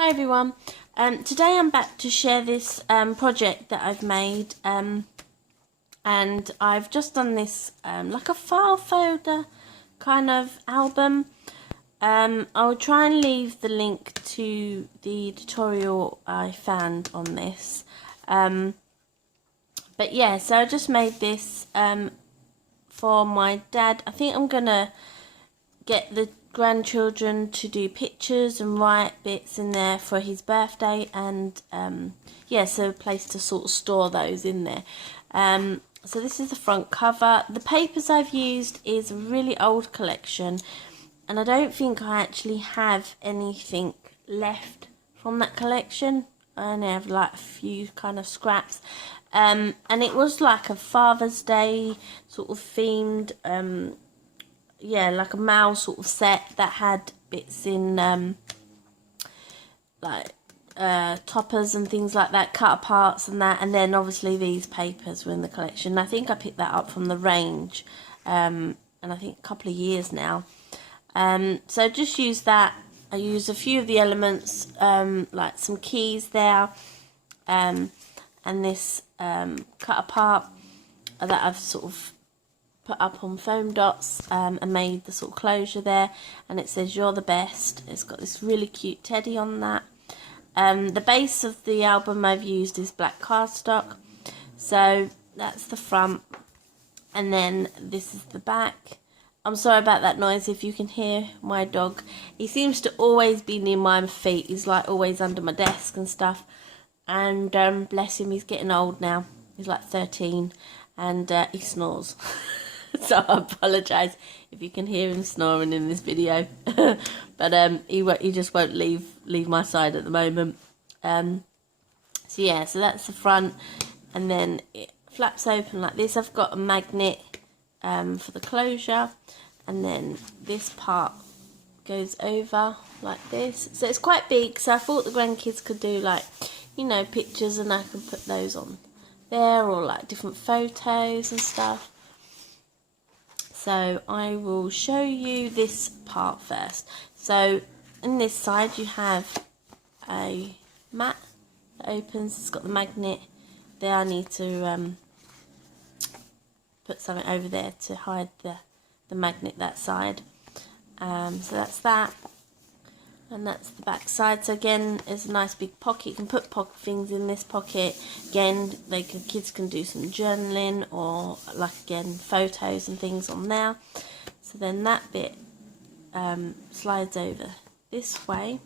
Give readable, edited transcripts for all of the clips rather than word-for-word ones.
Hi everyone. Today I'm back to share this project that I've made, and I've just done this like a file folder kind of album. I'll try and leave the link to the tutorial I found on this. But yeah, so I just made this for my dad. I think I'm gonna get the grandchildren to do pictures and write bits in there for his birthday, and yeah, so a place to sort of store those in there. So this is the front cover. The papers I've used is a really old collection, and I don't think I actually have anything left from that collection. I only have like a few kind of scraps, and it was like a Father's Day sort of themed yeah, like a Mao sort of set that had bits in like toppers and things like that, cut aparts and that, and then obviously these papers were in the collection. I think I picked that up from the range, and I think a couple of years now. So just use that. I used a few of the elements, like some keys there, and this cut apart that I've sort of put up on foam dots, and made the sort of closure there, and it says "You're the best." It's got this really cute teddy on that. The base of the album I've used is black cardstock, so that's the front, and then this is the back. I'm sorry about that noise if you can hear my dog. He seems to always be near my feet. He's like always under my desk and stuff, and bless him, he's getting old now. He's like 13, and he snores. So I apologise if you can hear him snoring in this video. But he just won't leave my side at the moment. So yeah, so that's the front, and then it flaps open like this. I've got a magnet for the closure, and then this part goes over like this. So it's quite big, so I thought the grandkids could do like, you know, pictures, and I could put those on there, or like different photos and stuff. So I will show you this part first. So in this side you have a mat that opens. It's got the magnet there. I need to put something over there to hide the magnet that side. So that's that, and that's the back side. So again, it's a nice big pocket. You can put things in this pocket. Again, kids can do some journaling, or like again photos and things on there. So then that bit slides over this way,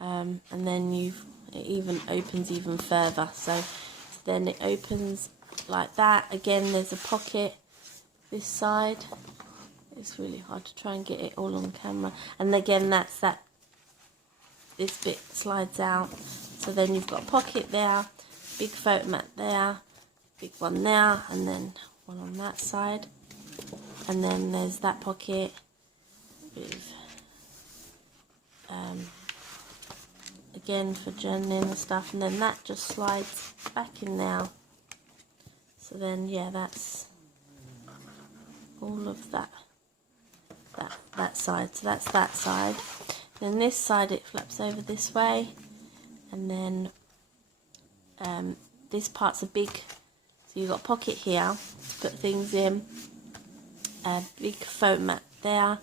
and then it even opens even further. So then it opens like that. Again, there's a pocket this side. It's really hard to try and get it all on camera. And again, this bit slides out. So then you've got a pocket there, big photo mat there, big one there, and then one on that side. And then there's that pocket with, again for journaling and stuff. And then that just slides back in now. So then, yeah, that's all of that side. So that's that side. Then this side, it flaps over this way, and then this part's a big, so you've got a pocket here to put things in, a big foam mat there,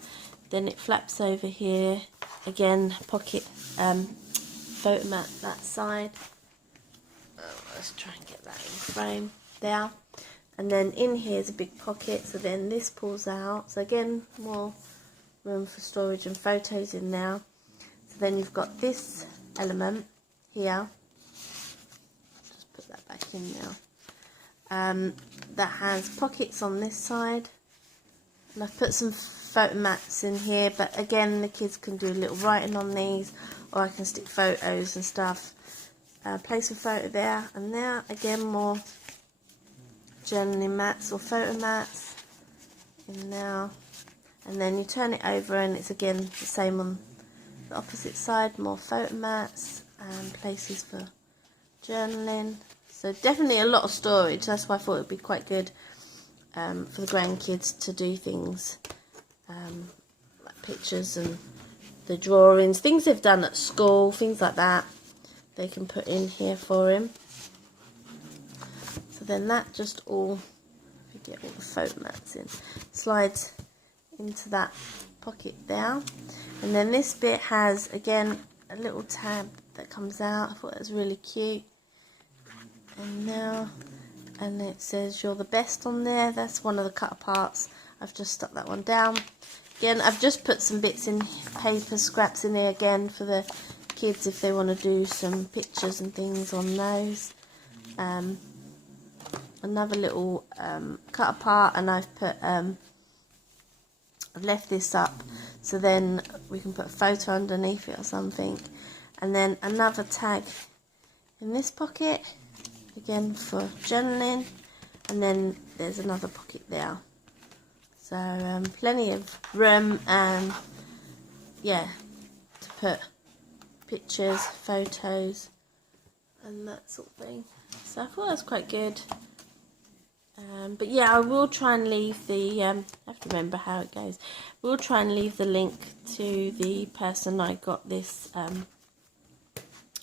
then it flaps over here, again pocket, photo mat that side. Let's try and get that in frame there. And then in here is a big pocket, so then this pulls out. So again, more room for storage and photos in now. So then you've got this element here. Just put that back in now. That has pockets on this side. And I've put some photo mats in here, but again, the kids can do a little writing on these, or I can stick photos and stuff. Place a photo there and there. Again, more journaling mats or photo mats in now, and then you turn it over and it's again the same on the opposite side, more photo mats and places for journaling. So definitely a lot of storage. That's why I thought it would be quite good for the grandkids to do things like pictures and the drawings, things they've done at school, things like that, they can put in here for him. So then that just all, if you get all the photo mats in, slides into that pocket there. And then this bit has, again, a little tab that comes out. I thought it was really cute. And it says you're the best on there. That's one of the cut parts. I've just stuck that one down. Again, I've just put some bits in, paper scraps in there again for the kids if they want to do some pictures and things on those. Another little cut apart, and I've put I've left this up so then we can put a photo underneath it or something. And then another tag in this pocket, again for journaling, and then there's another pocket there. So plenty of room, and yeah, to put pictures, photos and that sort of thing. So I thought that was quite good. But yeah, I will try and leave the, I have to remember how it goes. We'll try and leave the link to the person I got this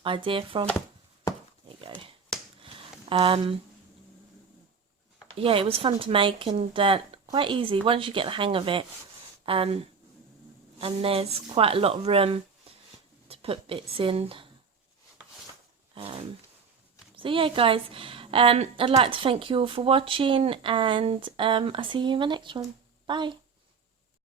idea from. There you go. Yeah, it was fun to make, and quite easy once you get the hang of it. And there's quite a lot of room to put bits in. So yeah, guys, I'd like to thank you all for watching, and I'll see you in my next one. Bye.